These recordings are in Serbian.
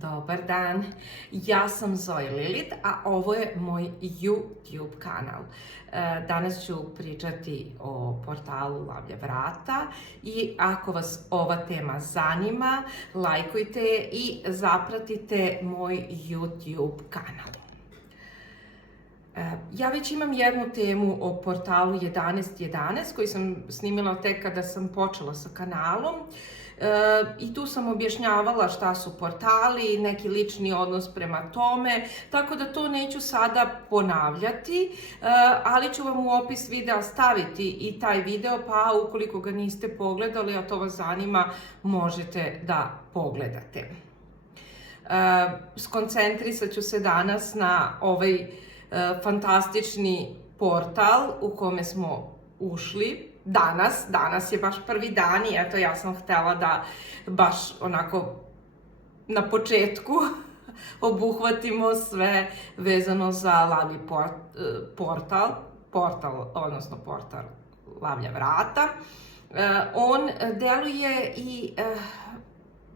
Dobar dan, ja sam Zoja Lilit, a ovo je moj YouTube kanal. Danas ću pričati o portalu Lavlja vrata i ako vas ova tema zanima, lajkujte i zapratite moj YouTube kanal. Ja već imam jednu temu o portalu 1111 koji sam snimila tek kada sam počela sa kanalom. I tu sam objašnjavala šta su portali, neki lični odnos prema tome, tako da to neću sada ponavljati, ali ću vam u opis videa staviti i taj video, pa ukoliko ga niste pogledali, a to vas zanima, možete da pogledate. Skoncentrisat ću se danas na ovaj fantastični portal u kome smo ušli. Danas je baš prvi dan i eto ja sam htela da baš onako na početku obuhvatimo sve vezano za Lavlji portal Lavlja vrata. On deluje i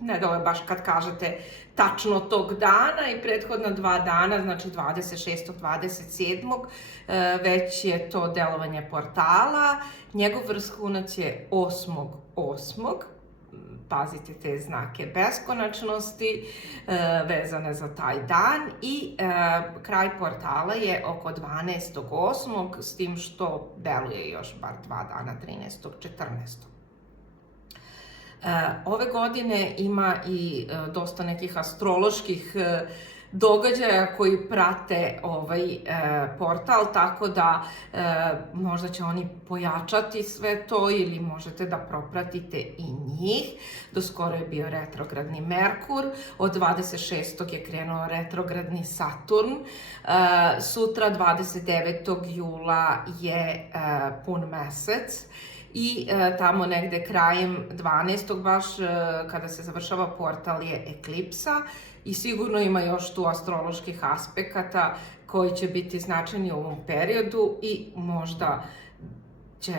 ne deluje baš kad kažete tačno tog dana i prethodna 2 dana, znači 26. 27. Već je to delovanje portala. Njegov vrhunac je 8.8. Pazite te znake beskonačnosti vezane za taj dan i kraj portala je oko 12.8. s tim što deluje još bar 2 dana, 13. 14. Ove godine ima i dosta nekih astroloških događaja koji prate ovaj portal, tako da možda će oni pojačati sve to ili možete da propratite i njih. Do skoro je bio retrogradni Merkur, od 26. je krenuo retrogradni Saturn, sutra 29. jula je pun mesec. I tamo negde krajem 12. baš kada se završava portal je eklipsa i sigurno ima još tu astroloških aspekata koji će biti značajni u ovom periodu i možda će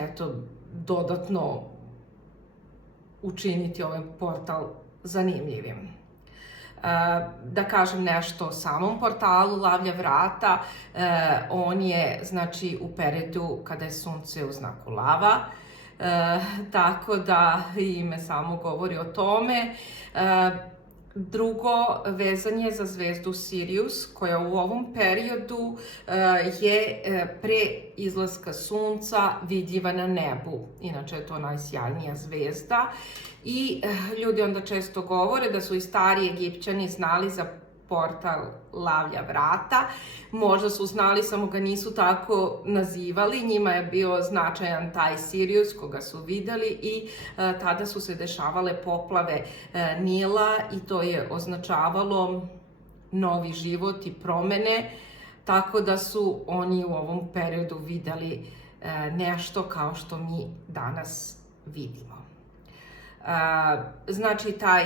dodatno učiniti ovaj portal zanimljivim. Da kažem nešto o samom portalu Lavlja vrata, on je znači u periodu kada je sunce u znaku lava, tako da ime samo govori o tome. Drugo, vezan je za zvezdu Sirius, koja u ovom periodu je pre izlaska sunca vidljiva na nebu. Inače je to najsjajnija zvezda. I ljudi onda često govore da su i stari Egipćani znali za portal Lavlja vrata. Možda su znali, samo ga nisu tako nazivali. Njima je bio značajan taj Sirius koga su videli i tada su se dešavale poplave Nila i to je označavalo novi život i promene, tako da su oni u ovom periodu videli nešto kao što mi danas vidimo. Znači taj,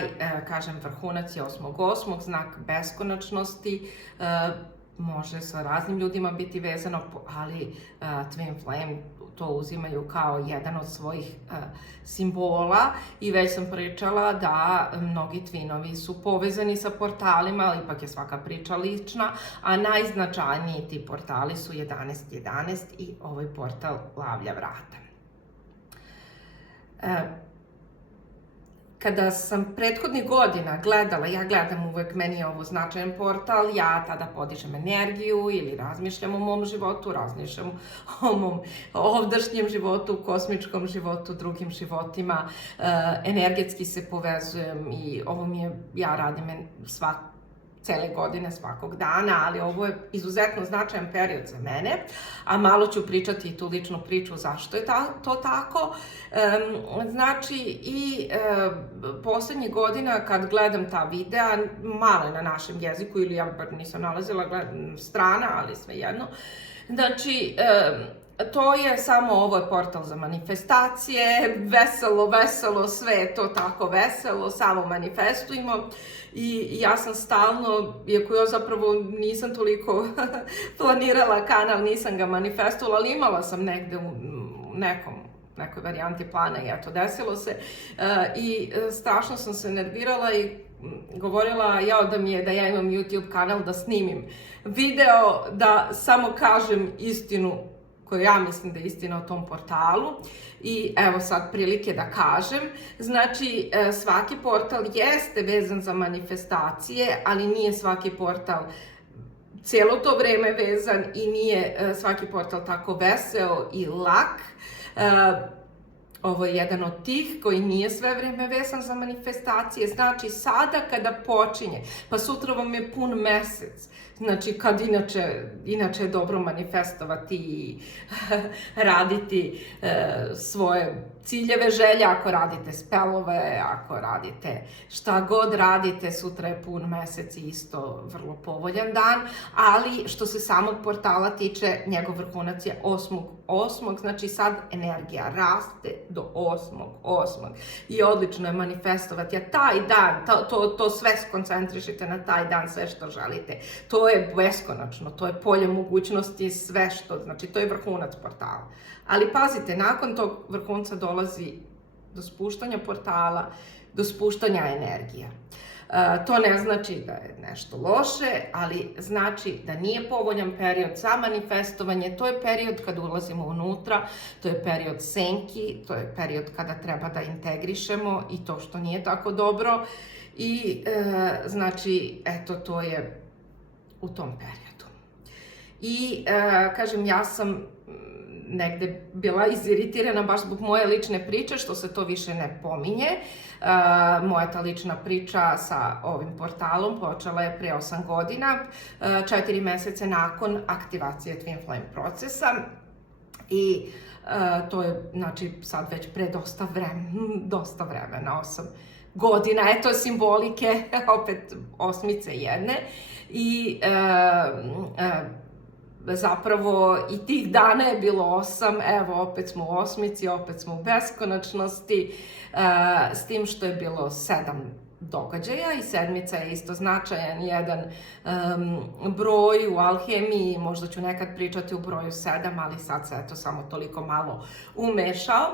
kažem, vrhunac je 8.8. znak beskonačnosti, može sa raznim ljudima biti vezano, ali Twin Flame to uzimaju kao jedan od svojih simbola i već sam pričala da mnogi twinovi su povezani sa portalima, ali ipak je svaka priča lična, a najznačajniji ti portali su 11.11 i ovaj portal Lavlja vrata. Kada sam prethodnih godina gledala, ja gledam uvek, meni je ovo značajan portal, ja tada podižem energiju ili razmišljam o mom životu, razmišljam o mom ovdašnjem životu, kosmičkom životu, drugim životima, energetski se povezujem i ovo mi je, ja radim cele godine, svakog dana, ali ovo je izuzetno značajan period za mene, a malo ću pričati i tu ličnu priču zašto je to tako. Znači i poslednjih godina kad gledam ta videa, malo na našem jeziku ili ja bar nisam nalazila strana, ali svejedno, znači to je samo, ovo je portal za manifestacije, veselo, sve je to tako veselo, samo manifestujemo i ja sam stalno, iako ja zapravo nisam toliko planirala kanal, nisam ga manifestovala, ali imala sam negde u nekoj varijanti plana i eto, desilo se i strašno sam se nervirala i govorila da ja imam YouTube kanal, da snimim video, da samo kažem istinu koju ja mislim da je istina o tom portalu. I evo sad prilike da kažem. Znači, svaki portal jeste vezan za manifestacije, ali nije svaki portal cijelo to vreme vezan i nije svaki portal tako veseo i lak. Ovo je jedan od tih koji nije sve vrijeme vezan za manifestacije. Znači, sada kada počinje, pa sutra vam je pun mesec, znači kad inače je dobro manifestovati i raditi svoje ciljeve, želje, ako radite spelove, ako radite šta god radite, sutra je pun mesec i isto vrlo povoljan dan, ali što se samog portala tiče, njegov vrhunac je 8.8. Znači sad energija raste do 8.8. i odlično je manifestovati, a taj dan, to sve skoncentrišite na taj dan, sve što želite. To je beskonačno, to je polje mogućnosti, sve što, znači to je vrhunac portala. Ali pazite, nakon tog vrhunca dolazi do spuštanja portala, do spuštanja energija. To ne znači da je nešto loše, ali znači da nije povoljan period za manifestovanje. To je period kada ulazimo unutra, to je period senki, to je period kada treba da integrišemo i to što nije tako dobro. I znači, eto, to je u tom periodu. I kažem, ja sam negde bila iziritirana baš zbog moje lične priče, što se to više ne pominje. Moja ta lična priča sa ovim portalom počela je pre 8 godina, 4 meseca nakon aktivacije Twin Flame procesa. I to je, znači, sad već pre dosta vremena, 8 godina, eto simbolike, opet osmice jedne. I zapravo i tih dana je bilo 8, evo opet smo u osmici, opet smo u beskonačnosti, s tim što je bilo 7 događaja i sedmica je isto značajan jedan broj u alhemiji, možda ću nekad pričati u broju 7, ali sad se eto samo toliko malo umešao.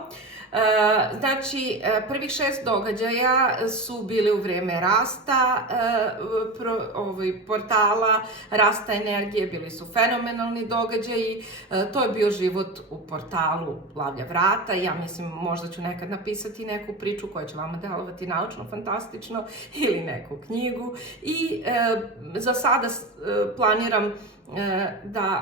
Znači, prvih 6 događaja su bili u vrijeme rasta portala, rasta energije, bili su fenomenalni događaji. To je bio život u portalu Lavlja vrata. Ja mislim, možda ću nekad napisati neku priču koja će vama delovati naučno, fantastično, ili neku knjigu. I za sada planiram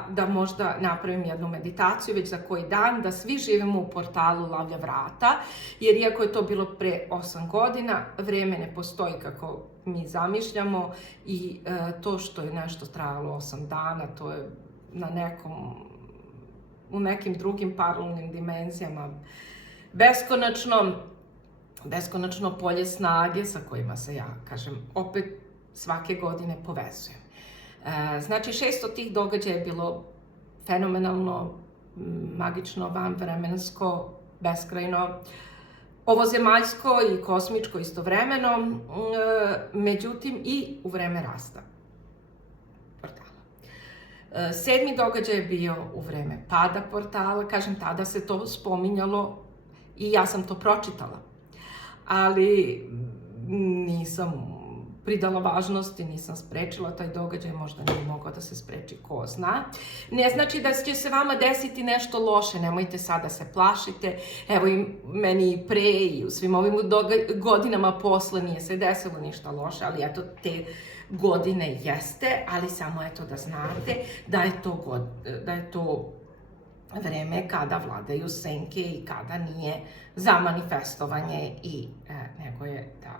da možda napravim jednu meditaciju već za koji dan, da svi živimo u portalu Lavlja vrata, jer iako je to bilo pre 8 godina, vrijeme ne postoji kako mi zamišljamo i to što je nešto trajalo 8 dana, to je u nekim drugim paralelnim dimenzijama beskonačno polje snage sa kojima se ja, kažem, opet svake godine povezujem. Znači, 6 od tih događaja je bilo fenomenalno, magično, vanvremensko, beskrajno, ovozemaljsko i kosmičko istovremeno, međutim i u vreme rasta portala. 7. događaj je bio u vreme pada portala, kažem, tada se to spominjalo i ja sam to pročitala, ali nisam pridala važnosti, nisam sprečila taj događaj, možda nije mogao da se spreči, ko zna. Ne znači da će se vama desiti nešto loše, nemojte sada se plašite. Evo i meni pre i u svim ovim godinama posle nije se desilo ništa loše, ali eto te godine jeste, ali samo eto da znate da je to vreme kada vladaju senke i kada nije za manifestovanje nego je da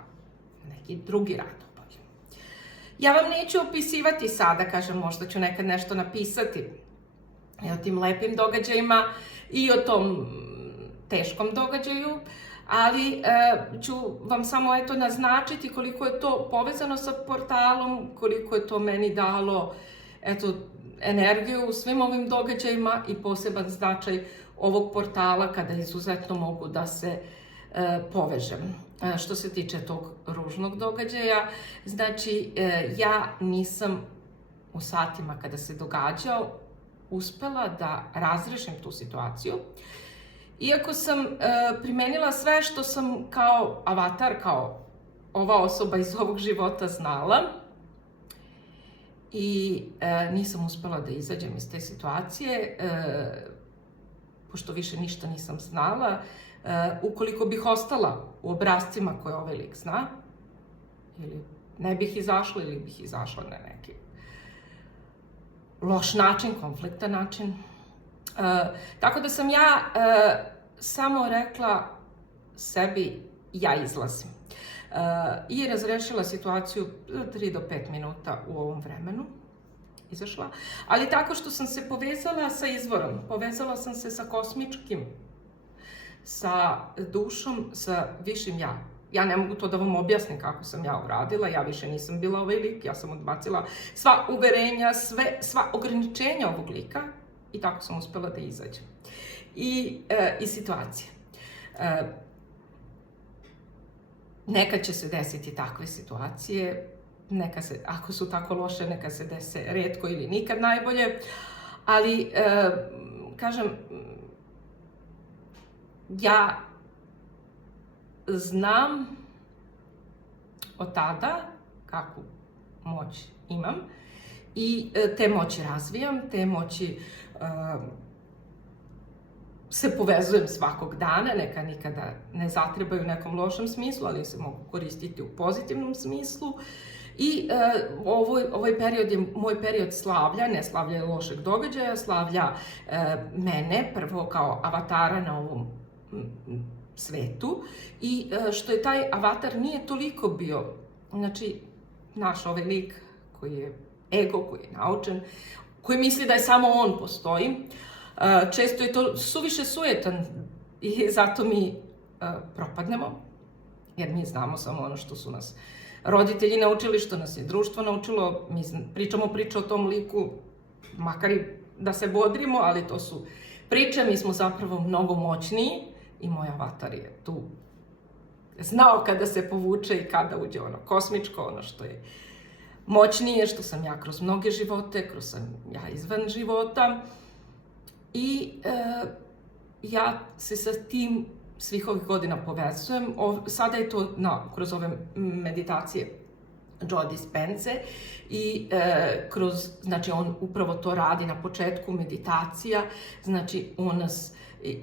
neki drugi rad obavljamo. Ja vam neću opisivati sada, kažem, možda ću nekad nešto napisati i o tim lepim događajima i o tom teškom događaju, ali ću vam samo eto naznačiti koliko je to povezano sa portalom, koliko je to meni dalo eto energiju u svim ovim događajima i poseban značaj ovog portala kada izuzetno mogu da se povežem. Što se tiče tog ružnog događaja, znači ja nisam u satima kada se događao uspela da razrešim tu situaciju. Iako sam primenila sve što sam kao avatar, kao ova osoba iz ovog života znala i nisam uspela da izađem iz te situacije, pošto više ništa nisam znala. Ukoliko bih ostala u obrascima koje ovaj lik zna, ili ne bih izašla ili bih izašla na neki loš način, konfliktan način. Tako da sam ja samo rekla sebi, ja izlazim. I razrešila situaciju 3 do 5 minuta u ovom vremenu. Izašla. Ali tako što sam se povezala sa izvorom, povezala sam se sa kosmičkim, sa dušom, sa višim ja. Ja ne mogu to da vam objasnim kako sam ja uradila, ja više nisam bila ovaj lik, ja sam odbacila sva uverenja, sva ograničenja ovog lika i tako sam uspela da izađem. I situacije. Nekad će se desiti takve situacije, ako su tako loše, neka se dese retko ili nikad najbolje, ali, kažem, ja znam od tada kakvu moć imam i te moći razvijam, te moći se povezujem svakog dana, neka nikada ne zatrebaju u nekom lošem smislu, ali se mogu koristiti u pozitivnom smislu. I ovaj period je moj period slavlja, ne slavlja lošeg događaja, slavlja mene prvo kao avatara na ovom svetu i što je taj avatar nije toliko bio, znači naš ovaj lik koji je ego, koji je naučen, koji misli da je samo on postoji, često je to suviše sujetan i zato mi propadnemo, jer mi znamo samo ono što su nas roditelji naučili, što nas je društvo naučilo, mi pričamo priče o tom liku, makar i da se bodrimo, ali to su priče, mi smo zapravo mnogo moćniji i moj avatar je tu znao kada se povuče i kada uđe ono kosmičko, ono što je moćnije, što sam ja kroz mnoge živote, kroz sam ja izvan života i ja se sa tim svih ovih godina povezujem. Sada je to kroz ove meditacije Joe Dispenze i znači on upravo to radi na početku meditacija, znači on nas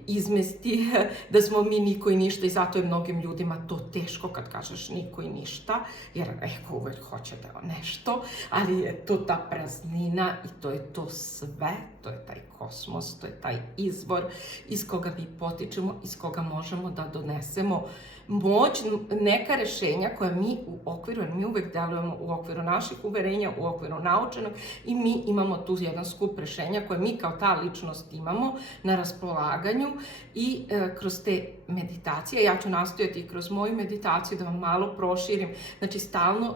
izmesti da smo mi niko i ništa i zato je mnogim ljudima to teško kad kažeš niko i ništa, jer eko uvek hoće da je nešto, ali je to ta praznina i to je to sve, to je taj kosmos, to je taj izvor iz koga mi potičemo, iz koga možemo da donesemo moć, neka rešenja koja mi u okviru, jer mi uvek delujemo u okviru naših uverenja, u okviru naučenog i mi imamo tu jedan skup rešenja koje mi kao ta ličnost imamo na raspolaganju i kroz te meditacije, ja ću nastojati kroz moju meditaciju da vam malo proširim, znači stalno,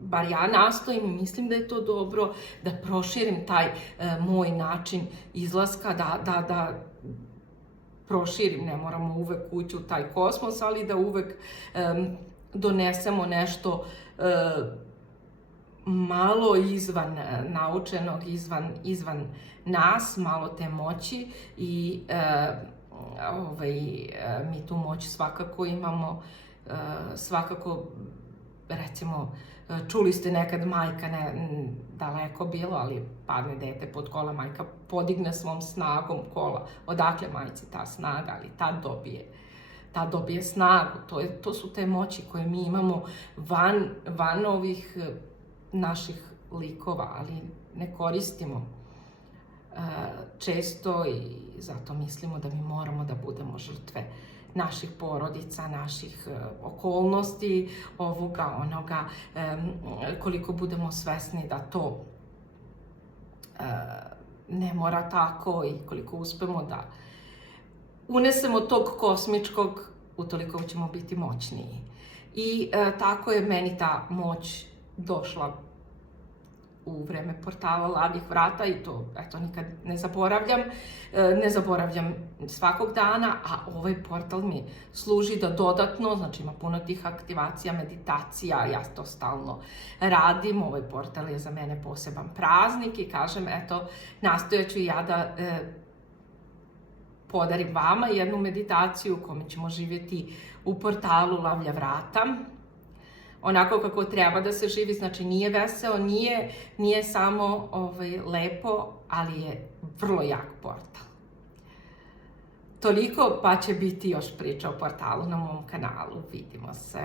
bar ja nastojim i mislim da je to dobro, da proširim taj moj način izlaska, da proširim, ne moramo uvek ući u taj kosmos, ali da uvek donesemo nešto malo izvan naučenog, izvan nas, malo te moći i mi tu moć svakako imamo, svakako, recimo, čuli ste nekad majka, daleko bilo, ali padne dete pod kola, majka podigne svom snagom kola. Odakle majci ta snaga, ali ta dobije snagu. To su te moći koje mi imamo van ovih naših likova, ali ne koristimo često i zato mislimo da mi moramo da budemo žrtve naših porodica, naših okolnosti, ovoga, onoga, koliko budemo svesni da to ne mora tako i koliko uspemo da unesemo tog kosmičkog, utoliko ćemo biti moćniji. I tako je meni ta moć došla u vreme portala Lavih vrata i to, eto, nikad ne zaboravljam. Ne zaboravljam svakog dana, a ovaj portal mi služi da dodatno, znači ima puno tih aktivacija, meditacija, ja to stalno radim. Ovaj portal je za mene poseban praznik i kažem, eto, nastojat ću ja da podarim vama jednu meditaciju u kojoj ćemo živjeti u portalu Lavlja vrata. onako kako treba da se živi, znači nije veseo, nije samo lepo, ali je vrlo jak portal. Toliko, pa će biti još priča o portalu na mom kanalu. Vidimo se.